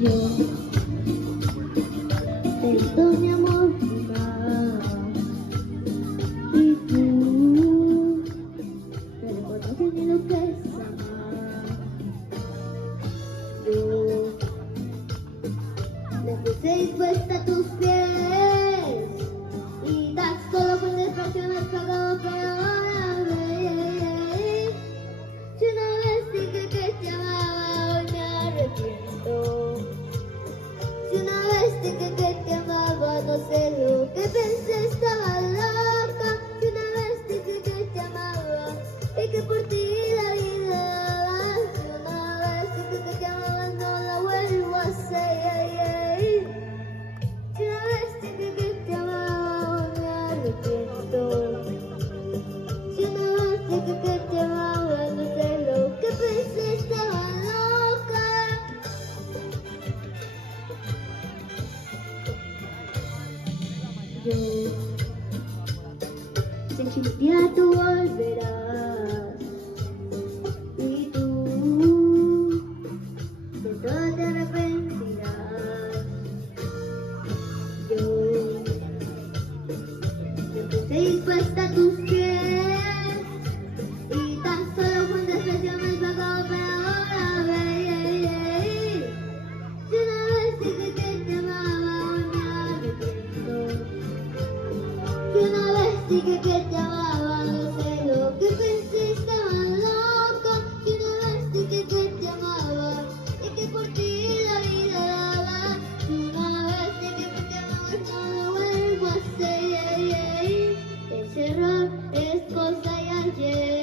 Yo siento mi amor fugaz y tú no reconoces ni lo que es amar. Yo me puse dispuesta a tus pies y tan solo con desprecio me pagó, pero ahora ves. Si una vez dije que te amaba, hoy me arrepiento. Si una vez dije que te amaba, no sé lo que pensé, estaba loca. Si una vez dije que te amaba y que por ti la vida daba. Si una vez dije que te amaba, no la vuelvo a hacer. Si una vez dije que te amaba, me arrepiento. Si una vez dije que te amaba, no sé lo que pensé, estaba loca. Yo sé que un día tú volverás y tú de todo te arrepentirás. Yo me puse dispuesta a tus pies y tan solo con desprecio me pagó, pero ahora ves. Si una vez dije que te amaba, hoy me arrepiento. Si una vez dije que te amaba, no sé lo que pensé, estaba loca. Si una vez dije que te amaba y que por ti la vida daba. Si una vez dije que te amaba, no lo vuelvo a hacer. Ese error es cosa de ayer.